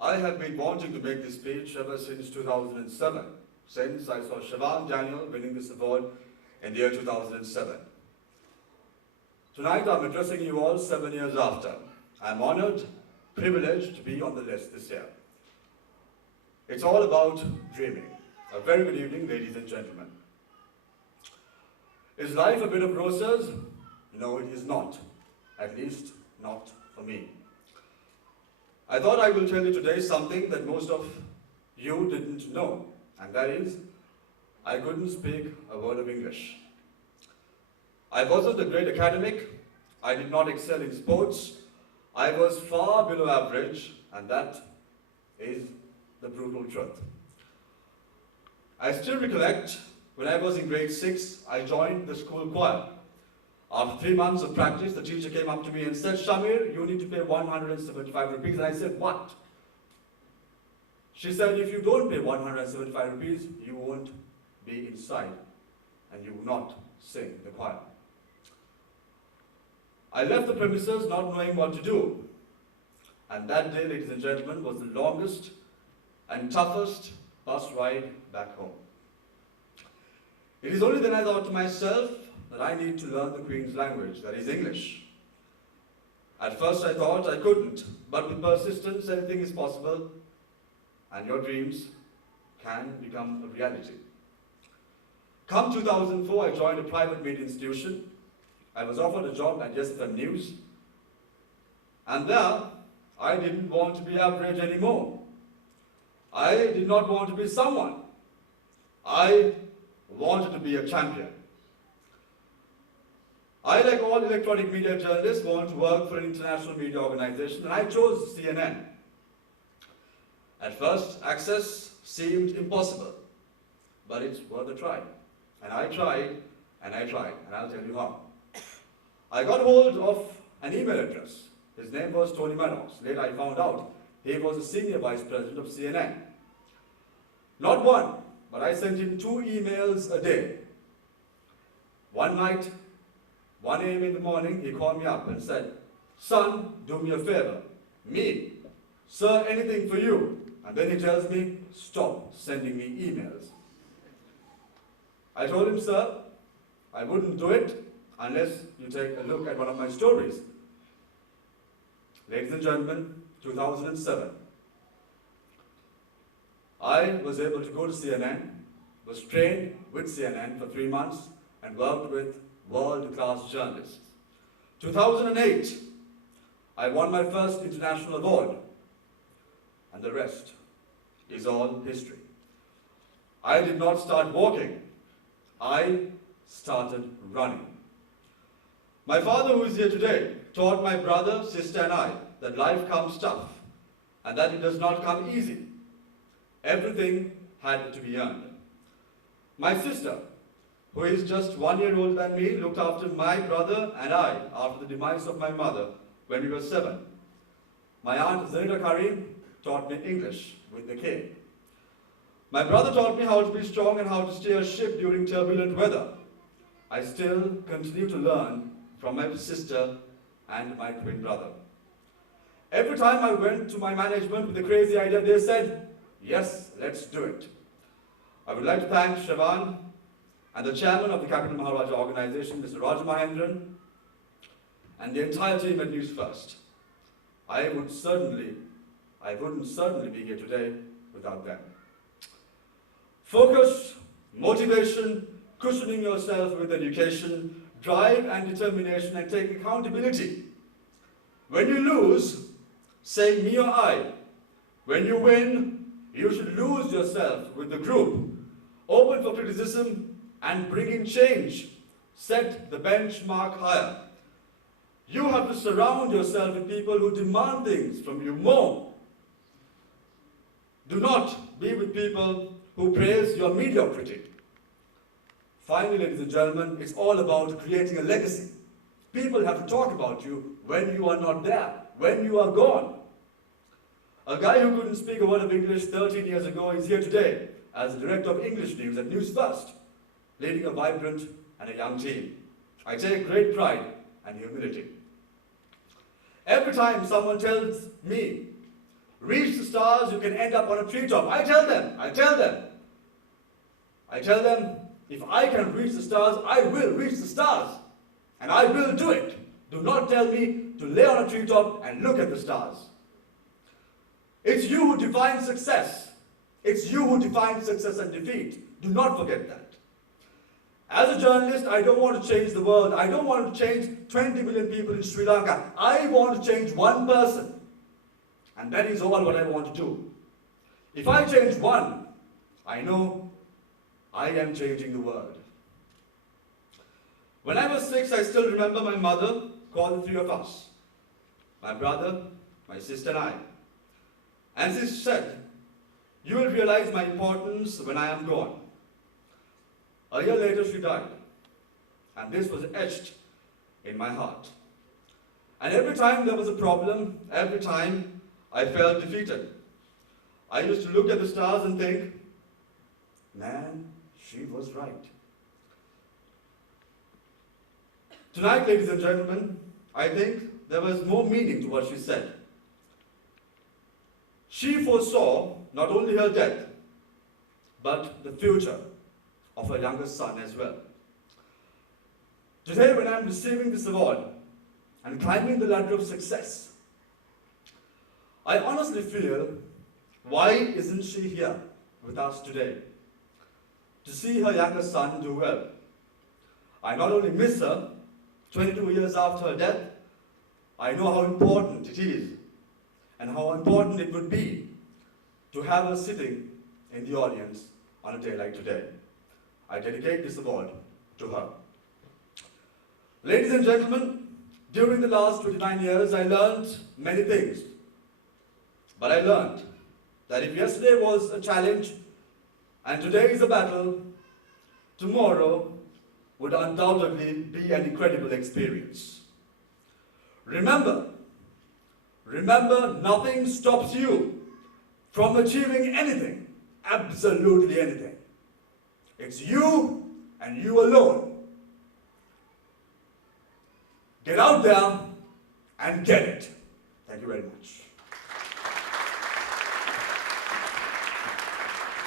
I have been wanting to make this speech ever since 2007, since I saw Siobhan Daniel winning this award in the year 2007. Tonight I'm addressing you all 7 years after. I'm honored, privileged to be on the list this year. It's all about dreaming. A very good evening, ladies and gentlemen. Is life a bit of roses? No, it is not. At least, not for me. I thought I will tell you today something that most of you didn't know, and that is, I couldn't speak a word of English. I wasn't a great academic, I did not excel in sports, I was far below average, and that is the brutal truth. I still recollect, when I was in grade 6, I joined the school choir. After 3 months of practice, the teacher came up to me and said, Shamir, you need to pay 175 rupees. And I said, what? She said, if you don't pay 175 rupees, you won't be inside and you will not sing in the choir. I left the premises not knowing what to do. And that day, ladies and gentlemen, was the longest and toughest bus ride back home. It is only then I thought to myself that I need to learn the Queen's language, that is English. At first I thought I couldn't, but with persistence anything is possible and your dreams can become a reality. Come 2004, I joined a private media institution. I was offered a job at SFM News, and there I didn't want to be average anymore. I did not want to be someone. I wanted to be a champion. I, like all electronic media journalists, want to work for an international media organization, and I chose CNN. At first, access seemed impossible, but it's worth a try. And I tried, and I'll tell you how. I got hold of an email address. His name was Tony Maddox. Later I found out he was the senior vice president of CNN. Not one, but I sent him 2 emails a day. One night, 1 a.m. in the morning, he called me up and said, son, do me a favor. Me? Sir, anything for you. And then he tells me, stop sending me emails. I told him, sir, I wouldn't do it unless you take a look at one of my stories. Ladies and gentlemen, 2007. I was able to go to CNN, was trained with CNN for 3 months, and worked with world-class journalists. 2008, I won my first international award, and the rest is all history. I did not start walking, I started running. My father, who is here today, taught my brother, sister, and I that life comes tough, and that it does not come easy. Everything had to be earned. My sister, who is just 1 year older than me, looked after my brother and I after the demise of my mother when we were 7. My aunt Zanita Karim taught me English with the K. My brother taught me how to be strong and how to steer a ship during turbulent weather. I still continue to learn from my sister and my twin brother. Every time I went to my management with a crazy idea, they said, yes, let's do it. I would like to thank Siobhan and the chairman of the Capital Maharaja organization, Mr. Raja Mahendran, and the entire team at News First. I wouldn't certainly be here today without them. Focus, motivation, cushioning yourself with education, drive and determination, and take accountability. When you lose, say me or I. When you win, you should lose yourself with the group. Open for criticism and bring in change. Set the benchmark higher. You have to surround yourself with people who demand things from you more. Do not be with people who praise your mediocrity. Finally, ladies and gentlemen, it's all about creating a legacy. People have to talk about you when you are not there, when you are gone. A guy who couldn't speak a word of English 13 years ago is here today as Director of English News at News First, leading a vibrant and a young team. I take great pride and humility. Every time someone tells me reach the stars, you can end up on a treetop. I tell them, if I can reach the stars, I will reach the stars. And I will do it. Do not tell me to lay on a treetop and look at the stars. It's you who defines success. It's you who defines success and defeat. Do not forget that. As a journalist, I don't want to change the world. I don't want to change 20 million people in Sri Lanka. I want to change one person. And that is all what I want to do. If I change one, I know I am changing the world. When I was 6, I still remember my mother called the 3 of us. My brother, my sister and I. And she said, "You will realize my importance when I am gone." A year later, she died. And this was etched in my heart. And every time there was a problem, every time I felt defeated, I used to look at the stars and think, man, she was right. Tonight, ladies and gentlemen, I think there was more meaning to what she said. She foresaw not only her death, but the future of her youngest son as well. Today, when I'm receiving this award and climbing the ladder of success, I honestly feel, why isn't she here with us today? To see her youngest son do well. I not only miss her 22 years after her death, I know how important it is and how important it would be to have her sitting in the audience on a day like today. I dedicate this award to her. Ladies and gentlemen, during the last 29 years, I learned many things. But I learned that if yesterday was a challenge and today is a battle, tomorrow would undoubtedly be an incredible experience. Remember, nothing stops you from achieving anything, absolutely anything. It's you and you alone. Get out there and get it. Thank you very much.